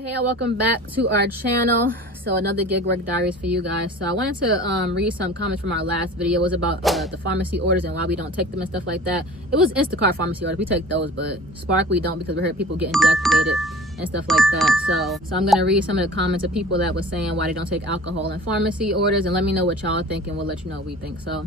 Alright, hey, welcome back to our channel. So another Gigwork Diaries for you guys. So I wanted to read some comments from our last video. It was about the pharmacy orders and why we don't take them and stuff like that. It was Instacart pharmacy orders, we take those, but Spark we don't, because we heard people getting deactivated and stuff like that. So I'm gonna read some of the comments of people that were saying why they don't take alcohol in pharmacy orders, and let me know what y'all think and we'll let you know what we think. So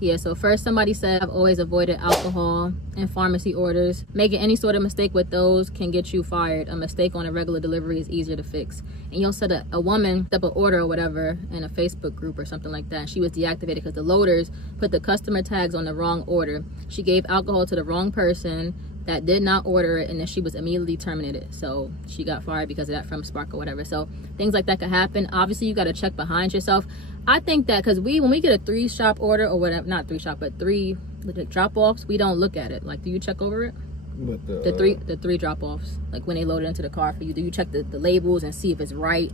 yeah, so first somebody said, I've always avoided alcohol in pharmacy orders. Making any sort of mistake with those can get you fired. A mistake on a regular delivery is easier to fix. And you'll said a woman set up an order or whatever in a Facebook group or something like that. And she was deactivated because the loaders put the customer tags on the wrong order. She gave alcohol to the wrong person that did not order it, and then she was immediately terminated. So she got fired because of that from Spark or whatever. So things like that could happen. Obviously you got to check behind yourself. I think that because when we get a 3-shop order or whatever, not 3-shop, but 3 drop-offs, we don't look at it. Like, do you check over it? But the three drop-offs, like when they load it into the car for you, do you check the labels and see if it's right?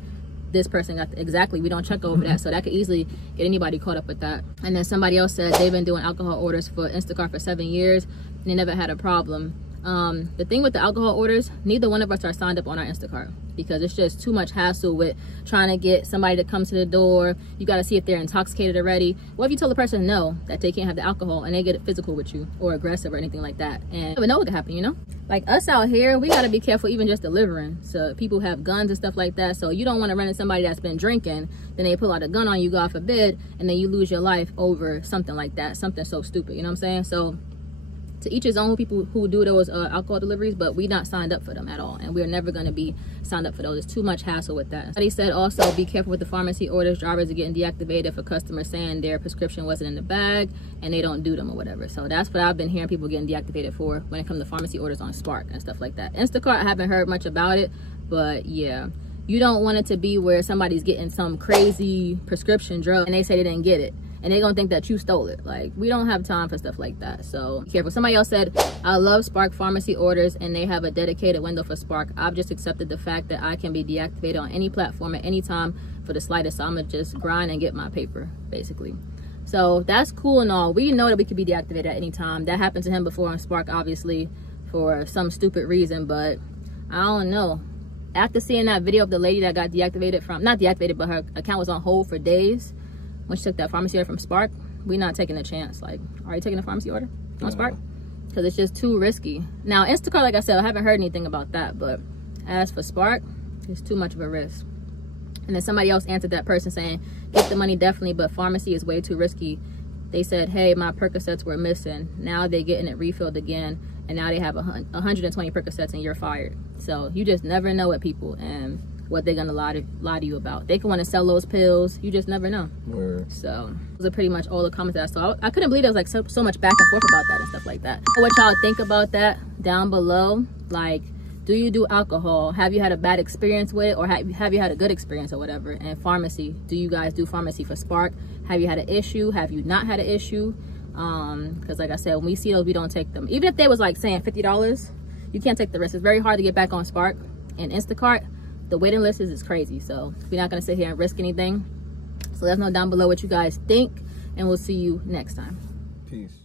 This person got exactly, we don't check over that. So that could easily get anybody caught up with that. And then somebody else said they've been doing alcohol orders for Instacart for 7 years and they never had a problem. The thing with the alcohol orders, neither one of us are signed up on our Instacart because it's just too much hassle with trying to get somebody to come to the door. You got to see if they're intoxicated already. What if you tell the person no, that they can't have the alcohol and they get physical with you or aggressive or anything like that? And you never know what could happen, you know? Like us out here, we got to be careful even just delivering. So people have guns and stuff like that. So you don't want to run into somebody that's been drinking, then they pull out a gun on you, God forbid, and then you lose your life over something like that, something so stupid, you know what I'm saying? So to each his own, people who do those alcohol deliveries, but we not signed up for them at all, and we're never going to be signed up for those. It's too much hassle with that. He said also be careful with the pharmacy orders. Drivers are getting deactivated for customers saying their prescription wasn't in the bag and they don't do them or whatever. So that's what I've been hearing people getting deactivated for when it comes to pharmacy orders on Spark and stuff like that. Instacart, I haven't heard much about it, but yeah, you don't want it to be where somebody's getting some crazy prescription drug and they say they didn't get it, and they're gonna think that you stole it. Like, we don't have time for stuff like that, so be careful. Somebody else said, I love Spark pharmacy orders and they have a dedicated window for Spark. I've just accepted the fact that I can be deactivated on any platform at any time for the slightest, so I'm gonna just grind and get my paper, basically. So that's cool and all. We know that we could be deactivated at any time. That happened to him before on Spark, obviously, for some stupid reason, but I don't know. After seeing that video of the lady that got deactivated from, not deactivated, but her account was on hold for days when she took that pharmacy order from Spark, we're not taking a chance. Like, are you taking a pharmacy order on Spark? Because it's just too risky. Now, Instacart, like I said, I haven't heard anything about that, but as for Spark, it's too much of a risk. And then somebody else answered that person saying, get the money definitely, but pharmacy is way too risky. They said, hey, my Percocets were missing. Now they're getting it refilled again, and now they have 120 Percocets and you're fired. So you just never know with people and what they're gonna lie to you about. They can want to sell those pills. You just never know. Word. So those are pretty much all the comments that I saw. I couldn't believe there was like so much back and forth about that and stuff like that. What y'all think about that down below? Like, do you do alcohol? Have you had a bad experience with it, or have you had a good experience or whatever? And pharmacy, do you guys do pharmacy for Spark? Have you had an issue? Have you not had an issue? Because like I said, when we see those, we don't take them. Even if they was like saying $50, you can't take the risk. It's very hard to get back on Spark and Instacart. The waiting list is crazy, so we're not gonna sit here and risk anything. So let us know down below what you guys think, and we'll see you next time. Peace.